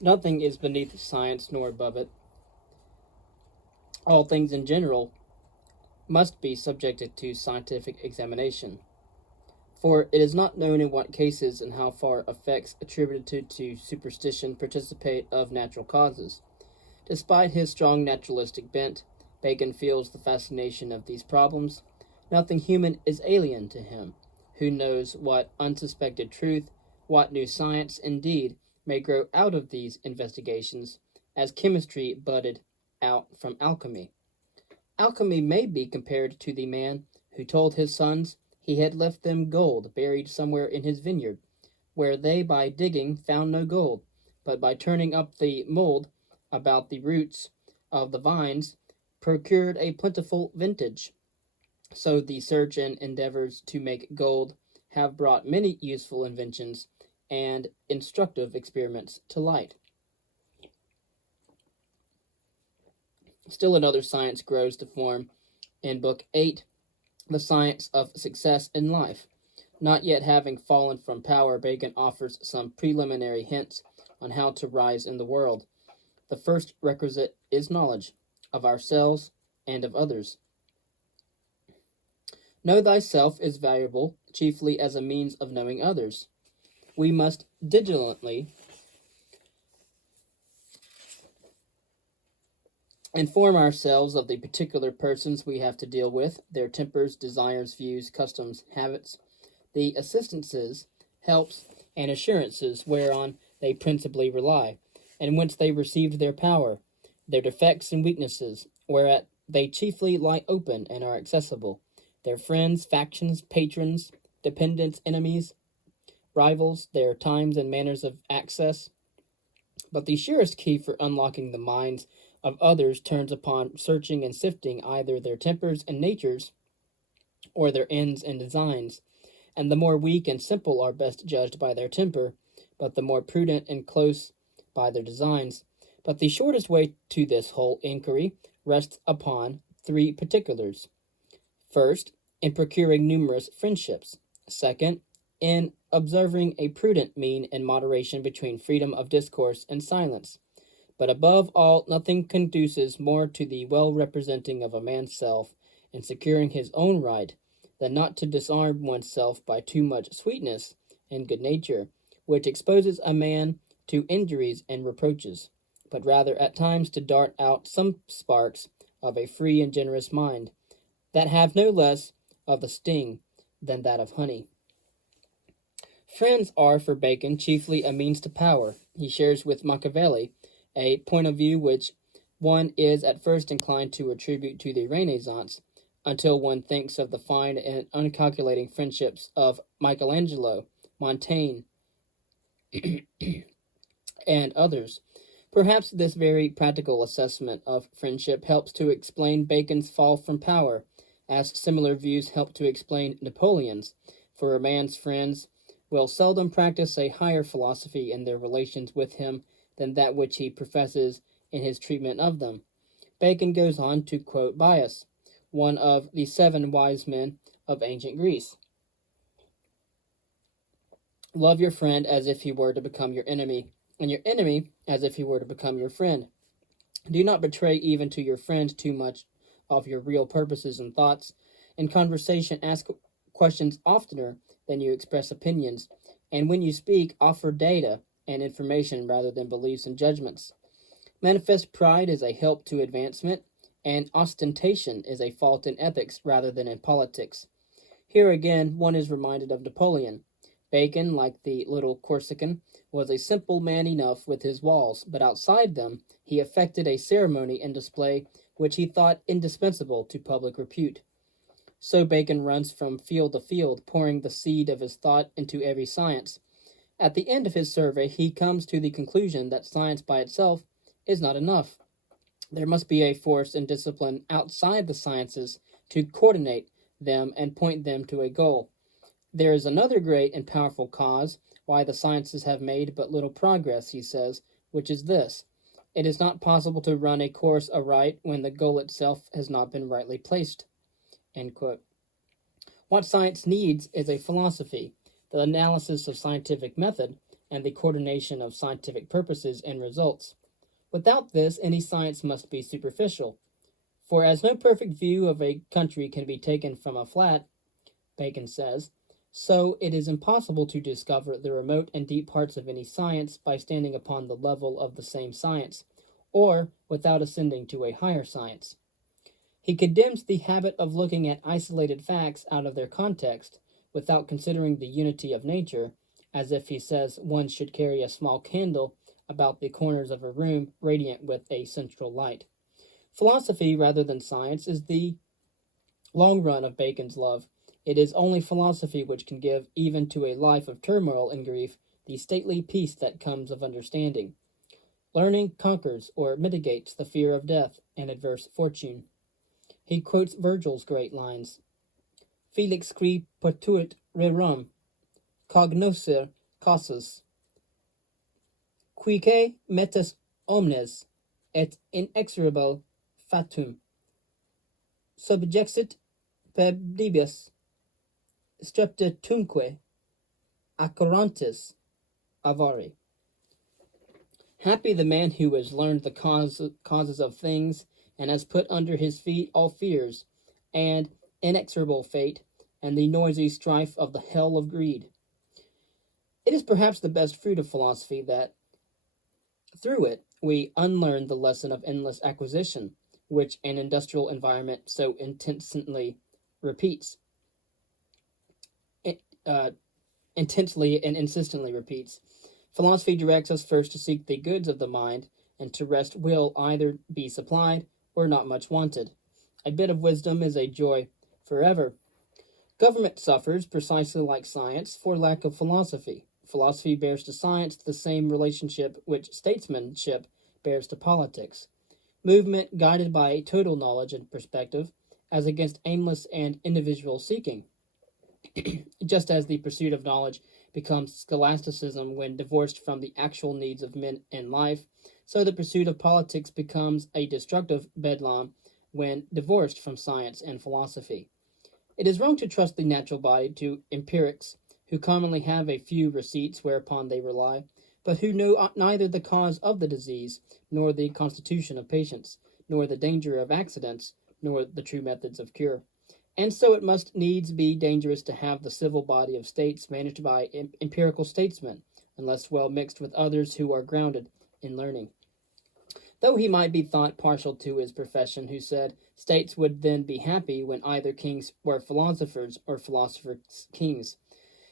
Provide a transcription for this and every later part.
Nothing is beneath science nor above it. All things in general must be subjected to scientific examination. For it is not known in what cases and how far effects attributed to superstition participate of natural causes. Despite his strong naturalistic bent, Bacon feels the fascination of these problems. Nothing human is alien to him, who knows what unsuspected truth, what new science, indeed, may grow out of these investigations, as chemistry budded out from alchemy. Alchemy may be compared to the man who told his sons he had left them gold buried somewhere in his vineyard, where they by digging found no gold, but by turning up the mold about the roots of the vines procured a plentiful vintage. So the search and endeavors to make gold have brought many useful inventions and instructive experiments to light. Still another science grows to form in Book 8, the science of success in life. Not yet having fallen from power, Bacon offers some preliminary hints on how to rise in the world. The first requisite is knowledge of ourselves and of others. Know thyself is valuable chiefly as a means of knowing others. We must diligently inform ourselves of the particular persons we have to deal with, their tempers, desires, views, customs, habits, the assistances, helps, and assurances whereon they principally rely, and whence they received their power, their defects and weaknesses, whereat they chiefly lie open and are accessible, their friends, factions, patrons, dependents, enemies, rivals, their times and manners of access. But the surest key for unlocking the minds of others turns upon searching and sifting either their tempers and natures or their ends and designs. And the more weak and simple are best judged by their temper, but the more prudent and close by their designs. But the shortest way to this whole inquiry rests upon three particulars. First, in procuring numerous friendships. Second, in observing a prudent mean and moderation between freedom of discourse and silence. But above all, nothing conduces more to the well representing of a man's self in securing his own right than not to disarm oneself by too much sweetness and good nature, which exposes a man to injuries and reproaches, but rather at times to dart out some sparks of a free and generous mind, that have no less of the sting than that of honey. Friends are for Bacon chiefly a means to power. He shares with Machiavelli a point of view which one is at first inclined to attribute to the Renaissance, until one thinks of the fine and uncalculating friendships of Michelangelo, Montaigne, and others. Perhaps this very practical assessment of friendship helps to explain Bacon's fall from power, as similar views help to explain Napoleon's, for a man's friends will seldom practice a higher philosophy in their relations with him than that which he professes in his treatment of them. Bacon goes on to quote Bias, one of the 7 wise men of ancient Greece. Love your friend as if he were to become your enemy, and your enemy as if he were to become your friend. Do not betray even to your friend too much of your real purposes and thoughts. In conversation, ask questions oftener than you express opinions, and when you speak, offer data and information rather than beliefs and judgments. Manifest pride is a help to advancement, and ostentation is a fault in ethics rather than in politics. Here again, one is reminded of Napoleon. Bacon, like the little Corsican, was a simple man enough with his walls, but outside them he affected a ceremony and display which he thought indispensable to public repute. So Bacon runs from field to field, pouring the seed of his thought into every science. At the end of his survey, he comes to the conclusion that science by itself is not enough. There must be a force and discipline outside the sciences to coordinate them and point them to a goal. There is another great and powerful cause why the sciences have made but little progress, he says, which is this: it is not possible to run a course aright when the goal itself has not been rightly placed. End quote. What science needs is a philosophy, the analysis of scientific method, and the coordination of scientific purposes and results. Without this, any science must be superficial. For as no perfect view of a country can be taken from a flat, Bacon says, so it is impossible to discover the remote and deep parts of any science by standing upon the level of the same science, or without ascending to a higher science. He condemns the habit of looking at isolated facts out of their context, without considering the unity of nature, as if he says one should carry a small candle about the corners of a room radiant with a central light. Philosophy, rather than science, is the long run of Bacon's love. It is only philosophy which can give, even to a life of turmoil and grief, the stately peace that comes of understanding. Learning conquers or mitigates the fear of death and adverse fortune. He quotes Virgil's great lines: Felix qui potuit rerum, cognoscer causas, quique metus omnes, et inexorable fatum, subjexit pebdibus, streptetumque, accorantis avari. Happy the man who has learned the causes of things, and has put under his feet all fears, and inexorable fate, and the noisy strife of the hell of greed. It is perhaps the best fruit of philosophy that, through it, we unlearn the lesson of endless acquisition, which an industrial environment so intensely repeats. Intensely and insistently repeats. Philosophy directs us first to seek the goods of the mind, and to rest will either be supplied or not much wanted. A bit of wisdom is a joy forever. Government suffers, precisely like science, for lack of philosophy. Philosophy bears to science the same relationship which statesmanship bears to politics. Movement guided by total knowledge and perspective, as against aimless and individual seeking. Just as the pursuit of knowledge becomes scholasticism when divorced from the actual needs of men in life, so the pursuit of politics becomes a destructive bedlam when divorced from science and philosophy. It is wrong to trust the natural body to empirics, who commonly have a few receipts whereupon they rely, but who know neither the cause of the disease, nor the constitution of patients, nor the danger of accidents, nor the true methods of cure. And so it must needs be dangerous to have the civil body of states managed by empirical statesmen, unless well mixed with others who are grounded in learning. Though he might be thought partial to his profession, who said states would then be happy when either kings were philosophers or philosophers kings.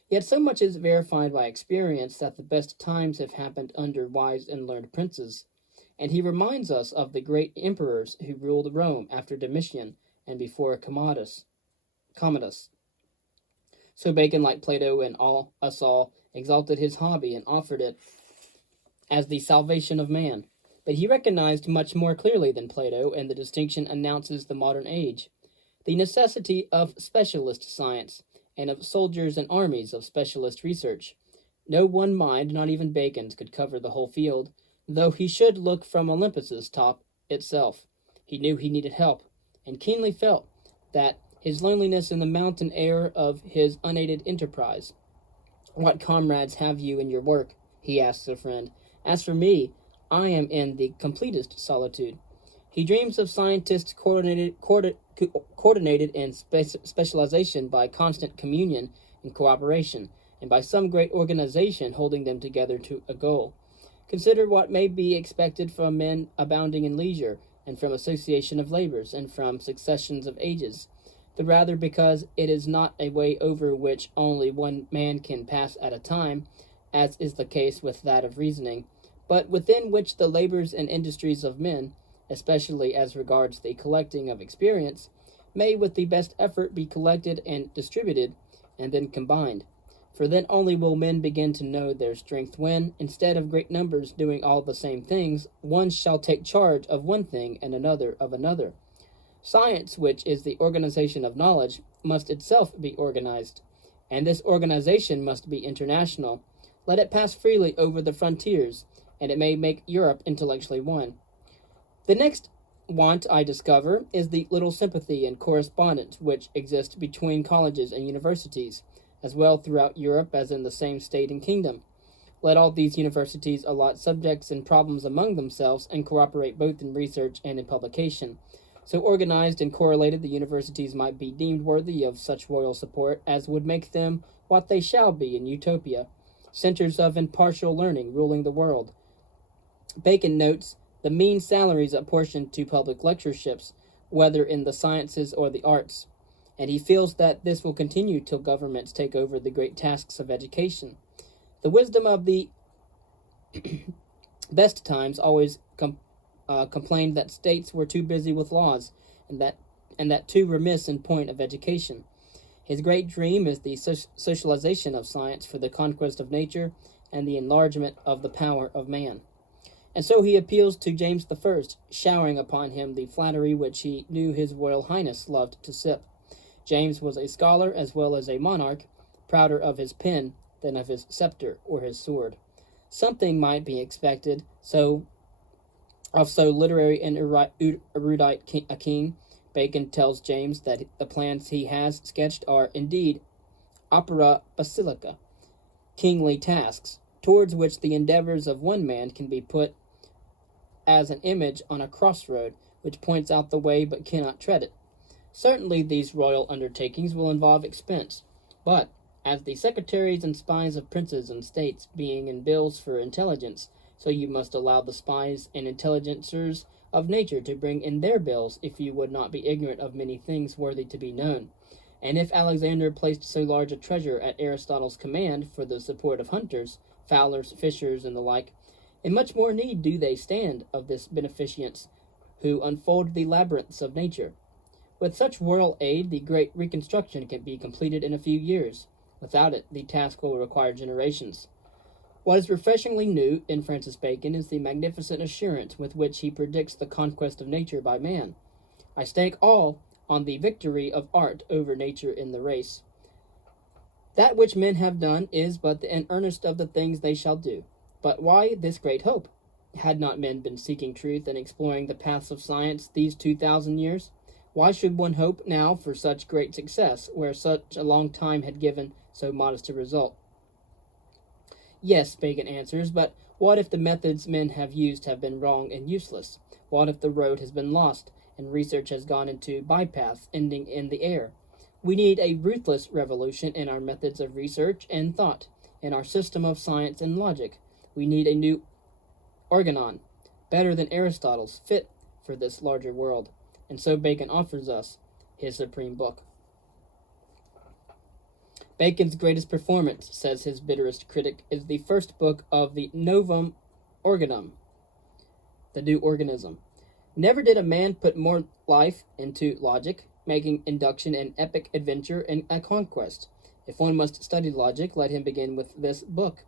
Yet so much is verified by experience that the best times have happened under wise and learned princes, and he reminds us of the great emperors who ruled Rome after Domitian and before Commodus. So Bacon, like Plato and us all, exalted his hobby and offered it as the salvation of man. But he recognized much more clearly than Plato, and the distinction announces the modern age, the necessity of specialist science, and of soldiers and armies of specialist research. No one mind, not even Bacon's, could cover the whole field, though he should look from Olympus's top itself. He knew he needed help, and keenly felt that his loneliness in the mountain air of his unaided enterprise. What comrades have you in your work? He asks a friend. As for me, I am in the completest solitude. He dreams of scientists coordinated in specialization by constant communion and cooperation, and by some great organization holding them together to a goal. Consider what may be expected from men abounding in leisure, and from association of labors, and from successions of ages, the rather because it is not a way over which only one man can pass at a time, as is the case with that of reasoning, but within which the labors and industries of men, especially as regards the collecting of experience, may with the best effort be collected and distributed, and then combined. For then only will men begin to know their strength when, instead of great numbers doing all the same things, one shall take charge of one thing and another of another. Science, which is the organization of knowledge, must itself be organized, and this organization must be international. Let it pass freely over the frontiers, and it may make Europe intellectually one. The next want I discover is the little sympathy and correspondence which exist between colleges and universities, as well throughout Europe as in the same state and kingdom. Let all these universities allot subjects and problems among themselves and cooperate both in research and in publication. So organized and correlated, the universities might be deemed worthy of such royal support as would make them what they shall be in utopia, centers of impartial learning ruling the world. Bacon notes the mean salaries apportioned to public lectureships, whether in the sciences or the arts, and he feels that this will continue till governments take over the great tasks of education. The wisdom of the best times always complained that states were too busy with laws, and that too remiss in point of education. His great dream is the socialization of science for the conquest of nature and the enlargement of the power of man. And so he appeals to James I, showering upon him the flattery which he knew his Royal Highness loved to sip. James was a scholar as well as a monarch, prouder of his pen than of his scepter or his sword. Something might be expected of so literary and erudite a king. Bacon tells James that the plans he has sketched are indeed opera basilica, kingly tasks, towards which the endeavors of one man can be put as an image on a crossroad, which points out the way but cannot tread it. Certainly these royal undertakings will involve expense, but, as the secretaries and spies of princes and states being in bills for intelligence, so you must allow the spies and intelligencers of nature to bring in their bills if you would not be ignorant of many things worthy to be known. And if Alexander placed so large a treasure at Aristotle's command for the support of hunters, fowlers, fishers, and the like, in much more need do they stand of this beneficence who unfold the labyrinths of nature. With such royal aid, the great reconstruction can be completed in a few years. Without it, the task will require generations. What is refreshingly new in Francis Bacon is the magnificent assurance with which he predicts the conquest of nature by man. I stake all on the victory of art over nature in the race. That which men have done is but an earnest of the things they shall do. But why this great hope? Had not men been seeking truth and exploring the paths of science these 2,000 years? Why should one hope now for such great success, where such a long time had given so modest a result? Yes, Bacon answers, but what if the methods men have used have been wrong and useless? What if the road has been lost, and research has gone into bypaths ending in the air? We need a ruthless revolution in our methods of research and thought, in our system of science and logic. We need a new organon, better than Aristotle's, fit for this larger world. And so Bacon offers us his supreme book. Bacon's greatest performance, says his bitterest critic, is the first book of the Novum Organum, the new organism. Never did a man put more life into logic, making induction an epic adventure and a conquest. If one must study logic, let him begin with this book.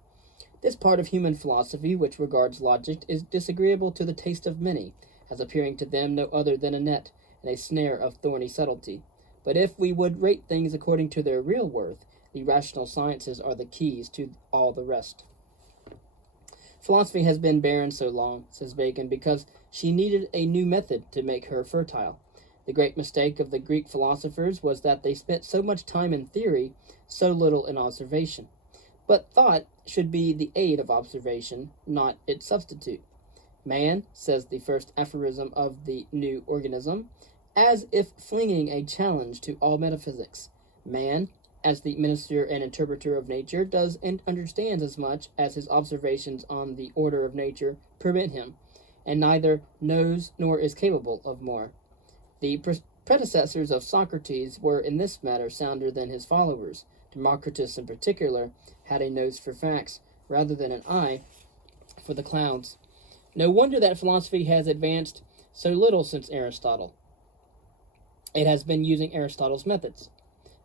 This part of human philosophy which regards logic is disagreeable to the taste of many, as appearing to them no other than a net and a snare of thorny subtlety. But if we would rate things according to their real worth, the rational sciences are the keys to all the rest. Philosophy has been barren so long, says Bacon, because she needed a new method to make her fertile. The great mistake of the Greek philosophers was that they spent so much time in theory, so little in observation. But thought should be the aid of observation, not its substitute. Man, says the first aphorism of the new organism, as if flinging a challenge to all metaphysics. Man, as the minister and interpreter of nature, does and understands as much as his observations on the order of nature permit him, and neither knows nor is capable of more. The predecessors of Socrates were in this matter sounder than his followers. Democritus, in particular, had a nose for facts rather than an eye for the clouds. No wonder that philosophy has advanced so little since Aristotle. It has been using Aristotle's methods.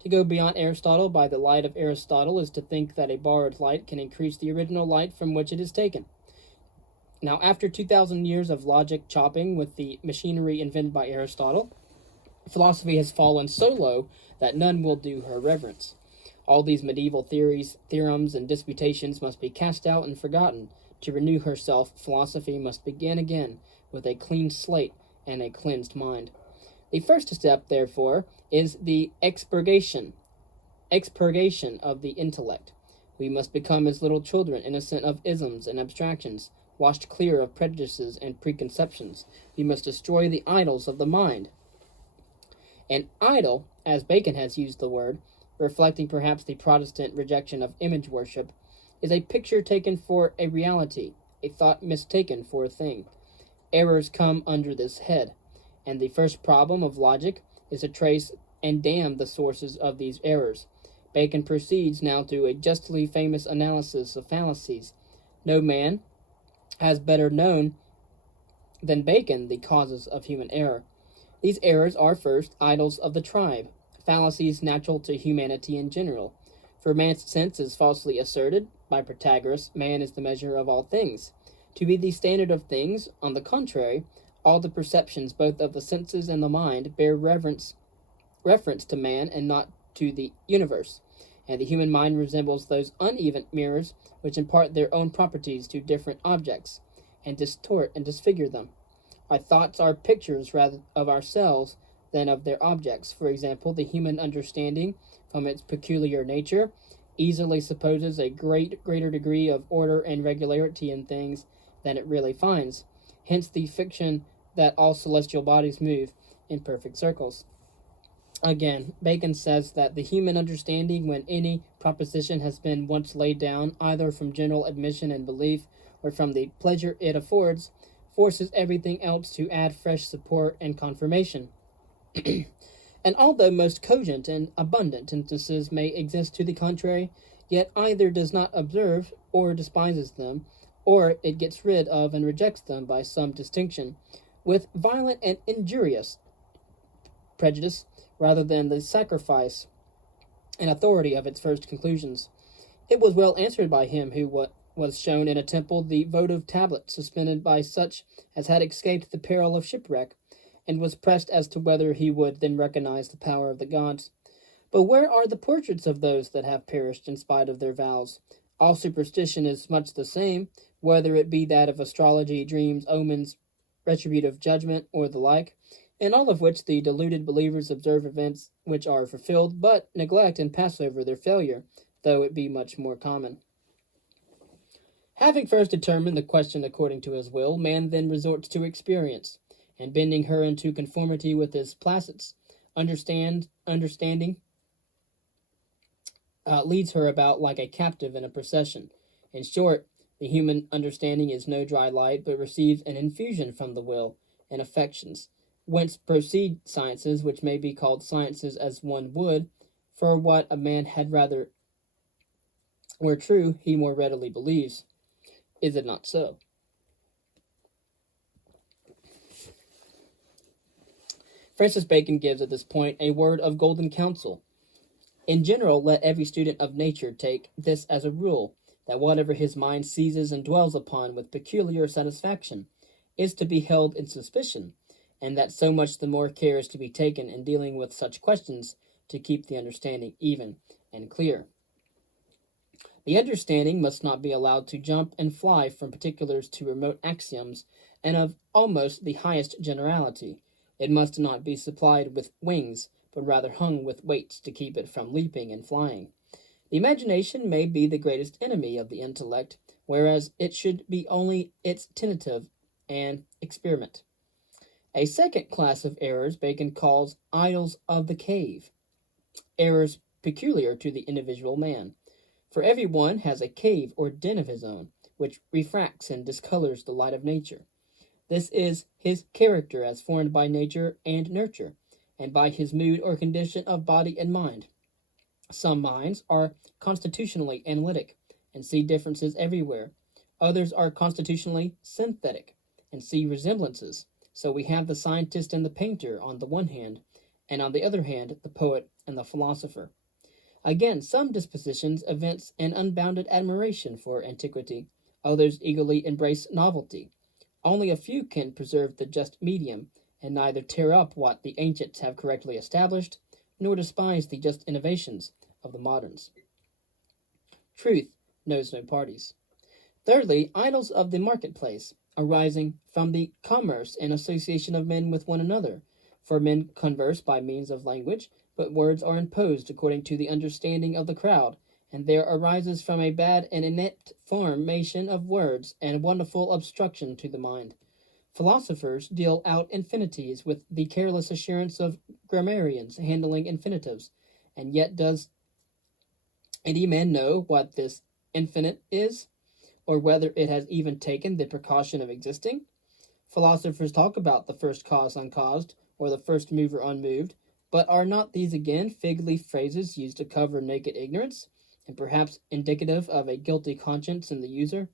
To go beyond Aristotle by the light of Aristotle is to think that a borrowed light can increase the original light from which it is taken. Now, after 2,000 years of logic chopping with the machinery invented by Aristotle, philosophy has fallen so low that none will do her reverence. All these medieval theories, theorems, and disputations must be cast out and forgotten. To renew herself, philosophy must begin again with a clean slate and a cleansed mind. The first step, therefore, is the expurgation of the intellect. We must become as little children, innocent of isms and abstractions, washed clear of prejudices and preconceptions. We must destroy the idols of the mind. An idol, as Bacon has used the word, reflecting perhaps the Protestant rejection of image worship, is a picture taken for a reality, a thought mistaken for a thing. Errors come under this head, and the first problem of logic is to trace and damn the sources of these errors. Bacon proceeds now to a justly famous analysis of fallacies. No man has better known than Bacon the causes of human error. These errors are first idols of the tribe, fallacies natural to humanity in general. For man's sense is falsely asserted by Protagoras, man is the measure of all things. To be the standard of things, on the contrary, all the perceptions both of the senses and the mind bear reference to man and not to the universe, and the human mind resembles those uneven mirrors which impart their own properties to different objects, and distort and disfigure them. Our thoughts are pictures rather of ourselves than of their objects. For example, the human understanding, from its peculiar nature, easily supposes a greater degree of order and regularity in things than it really finds. Hence the fiction that all celestial bodies move in perfect circles. Again, Bacon says that the human understanding, when any proposition has been once laid down, either from general admission and belief or from the pleasure it affords, forces everything else to add fresh support and confirmation. And although most cogent and abundant instances may exist to the contrary, yet either does not observe or despises them, or it gets rid of and rejects them by some distinction, with violent and injurious prejudice, rather than the sacrifice and authority of its first conclusions. It was well answered by him who was shown in a temple the votive tablet suspended by such as had escaped the peril of shipwreck, and was pressed as to whether he would then recognize the power of the gods. But where are the portraits of those that have perished in spite of their vows? All superstition is much the same, whether it be that of astrology, dreams, omens, retributive judgment, or the like, in all of which the deluded believers observe events which are fulfilled, but neglect and pass over their failure, though it be much more common. Having first determined the question according to his will, man then resorts to experience, and bending her into conformity with his placets, understanding leads her about like a captive in a procession. In short, the human understanding is no dry light, but receives an infusion from the will and affections, whence proceed sciences, which may be called sciences as one would, for what a man had rather were true, he more readily believes. Is it not so? Francis Bacon gives at this point a word of golden counsel. In general, let every student of nature take this as a rule, that whatever his mind seizes and dwells upon with peculiar satisfaction is to be held in suspicion, and that so much the more care is to be taken in dealing with such questions to keep the understanding even and clear. The understanding must not be allowed to jump and fly from particulars to remote axioms and of almost the highest generality. It must not be supplied with wings, but rather hung with weights to keep it from leaping and flying. The imagination may be the greatest enemy of the intellect, whereas it should be only its tentative and experiment. A second class of errors Bacon calls idols of the cave, errors peculiar to the individual man. For every one has a cave or den of his own, which refracts and discolors the light of nature. This is his character as formed by nature and nurture, and by his mood or condition of body and mind. Some minds are constitutionally analytic, and see differences everywhere. Others are constitutionally synthetic, and see resemblances. So we have the scientist and the painter on the one hand, and on the other hand, the poet and the philosopher. Again, some dispositions evince an unbounded admiration for antiquity, others eagerly embrace novelty. Only a few can preserve the just medium, and neither tear up what the ancients have correctly established, nor despise the just innovations of the moderns. Truth knows no parties. Thirdly, idols of the marketplace, arising from the commerce and association of men with one another. For men converse by means of language, but words are imposed according to the understanding of the crowd, and there arises from a bad and inept formation of words and wonderful obstruction to the mind. Philosophers deal out infinities with the careless assurance of grammarians handling infinitives, and yet does any man know what this infinite is, or whether it has even taken the precaution of existing? Philosophers talk about the first cause uncaused, or the first mover unmoved, but are not these again fig leaf phrases used to cover naked ignorance, and perhaps indicative of a guilty conscience in the user?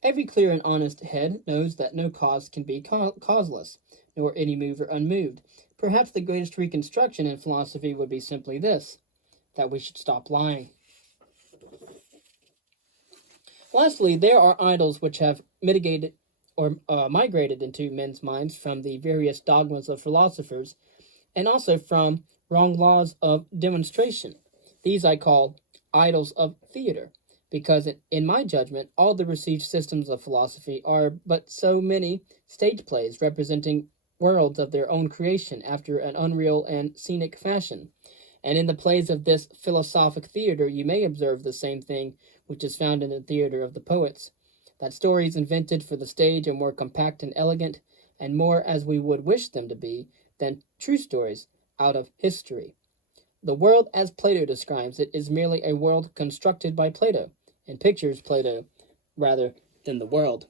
Every clear and honest head knows that no cause can be causeless, nor any mover unmoved. Perhaps the greatest reconstruction in philosophy would be simply this, that we should stop lying. Lastly, there are idols which have mitigated or migrated into men's minds from the various dogmas of philosophers, and also from wrong laws of demonstration. These I call idols of theater, because in my judgment, all the received systems of philosophy are but so many stage plays representing worlds of their own creation after an unreal and scenic fashion. And in the plays of this philosophic theater, you may observe the same thing which is found in the theater of the poets, that stories invented for the stage are more compact and elegant, and more as we would wish them to be, than true stories out of history. The world, as Plato describes it, is merely a world constructed by Plato, and pictures Plato rather than the world.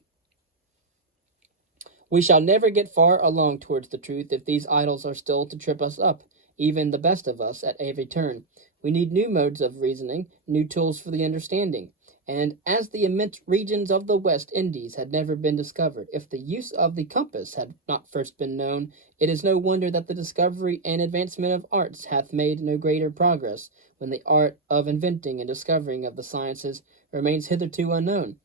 We shall never get far along towards the truth if these idols are still to trip us up, even the best of us, at every turn. We need new modes of reasoning, new tools for the understanding. And as the immense regions of the West Indies had never been discovered, if the use of the compass had not first been known, it is no wonder that the discovery and advancement of arts hath made no greater progress, when the art of inventing and discovering of the sciences remains hitherto unknown.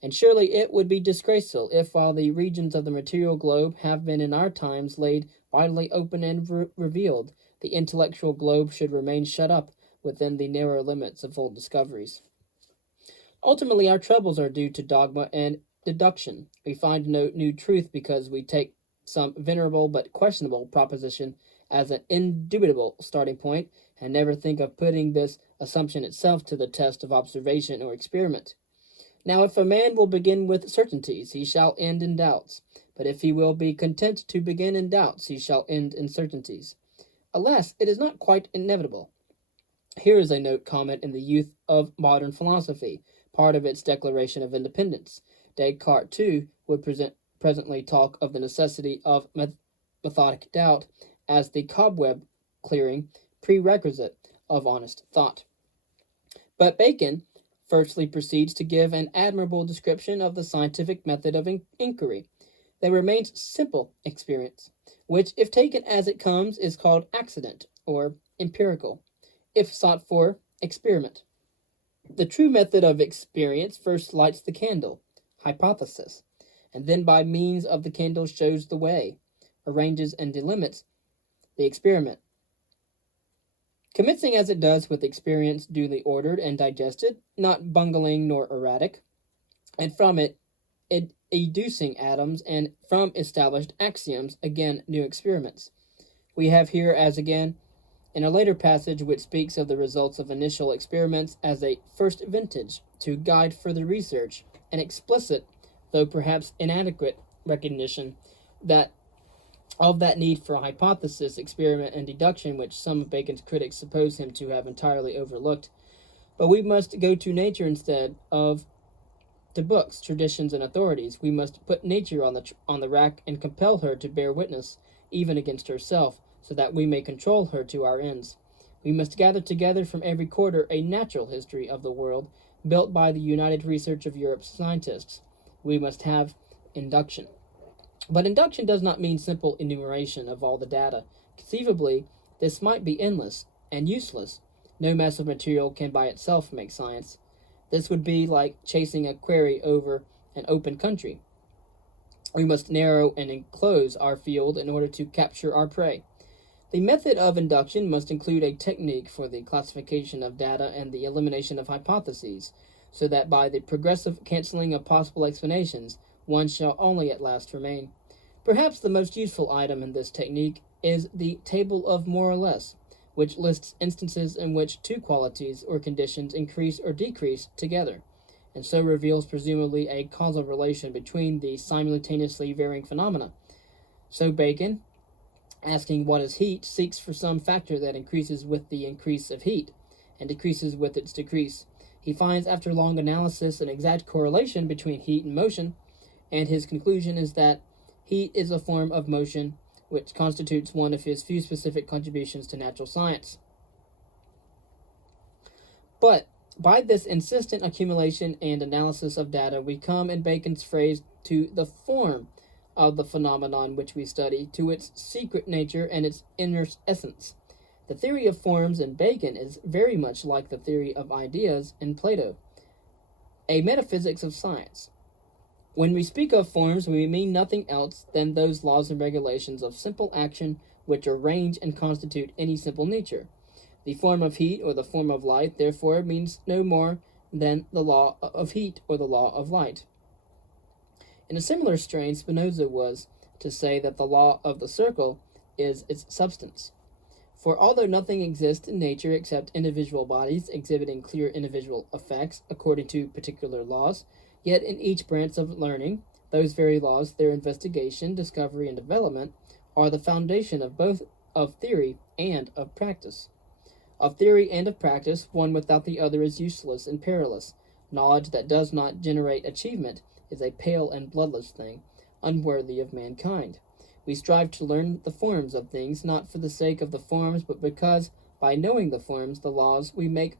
And surely it would be disgraceful if, while the regions of the material globe have been in our times laid widely open and revealed, the intellectual globe should remain shut up within the narrow limits of old discoveries. Ultimately, our troubles are due to dogma and deduction. We find no new truth because we take some venerable but questionable proposition as an indubitable starting point, and never think of putting this assumption itself to the test of observation or experiment. Now, if a man will begin with certainties, he shall end in doubts. But if he will be content to begin in doubts, he shall end in certainties. Alas, it is not quite inevitable. Here is a note comment in the youth of modern philosophy, part of its declaration of independence. Descartes, too, would presently talk of the necessity of methodic doubt as the cobweb-clearing prerequisite of honest thought. But Bacon firstly proceeds to give an admirable description of the scientific method of inquiry. There remains simple experience, which, if taken as it comes, is called accident, or empirical, if sought for, experiment. The true method of experience first lights the candle, hypothesis, and then by means of the candle shows the way, arranges and delimits the experiment. Commencing as it does with experience duly ordered and digested, not bungling nor erratic, and from it educing atoms, and from established axioms, again new experiments. We have here, as again, in a later passage which speaks of the results of initial experiments as a first vintage to guide further research, an explicit, though perhaps inadequate, recognition that of that need for hypothesis, experiment, and deduction which some of Bacon's critics suppose him to have entirely overlooked. But we must go to nature instead of to books, traditions, and authorities. We must put nature on the rack and compel her to bear witness, even against herself, so that we may control her to our ends. We must gather together from every quarter a natural history of the world, built by the united research of Europe's scientists. We must have induction. But induction does not mean simple enumeration of all the data. Conceivably, this might be endless and useless. No mass of material can by itself make science. This would be like chasing a quarry over an open country. We must narrow and enclose our field in order to capture our prey. The method of induction must include a technique for the classification of data and the elimination of hypotheses, so that by the progressive cancelling of possible explanations, one shall only at last remain. Perhaps the most useful item in this technique is the table of more or less, which lists instances in which two qualities or conditions increase or decrease together, and so reveals presumably a causal relation between the simultaneously varying phenomena. So Bacon, asking what is heat, seeks for some factor that increases with the increase of heat and decreases with its decrease. He finds after long analysis an exact correlation between heat and motion, and his conclusion is that heat is a form of motion, which constitutes one of his few specific contributions to natural science. But by this insistent accumulation and analysis of data, we come, in Bacon's phrase, to the form of the phenomenon which we study, to its secret nature and its inner essence. The theory of forms in Bacon is very much like the theory of ideas in Plato, a metaphysics of science. When we speak of forms, we mean nothing else than those laws and regulations of simple action which arrange and constitute any simple nature. The form of heat or the form of light, therefore, means no more than the law of heat or the law of light. In a similar strain, Spinoza was to say that the law of the circle is its substance. For although nothing exists in nature except individual bodies exhibiting clear individual effects according to particular laws, yet in each branch of learning, those very laws, their investigation, discovery, and development, are the foundation of both of theory and of practice. Of theory and of practice, one without the other is useless and perilous. Knowledge that does not generate achievement is a pale and bloodless thing, unworthy of mankind. We strive to learn the forms of things, not for the sake of the forms, but because, by knowing the forms, the laws, we may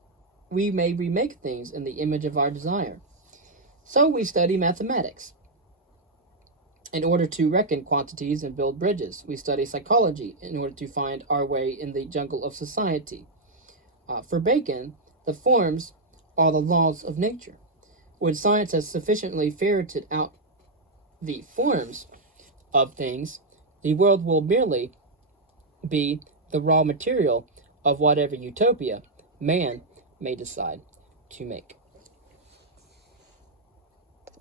remake things in the image of our desire. So we study mathematics in order to reckon quantities and build bridges. We study psychology in order to find our way in the jungle of society. For Bacon, the forms are the laws of nature. When science has sufficiently ferreted out the forms of things, the world will merely be the raw material of whatever utopia man may decide to make.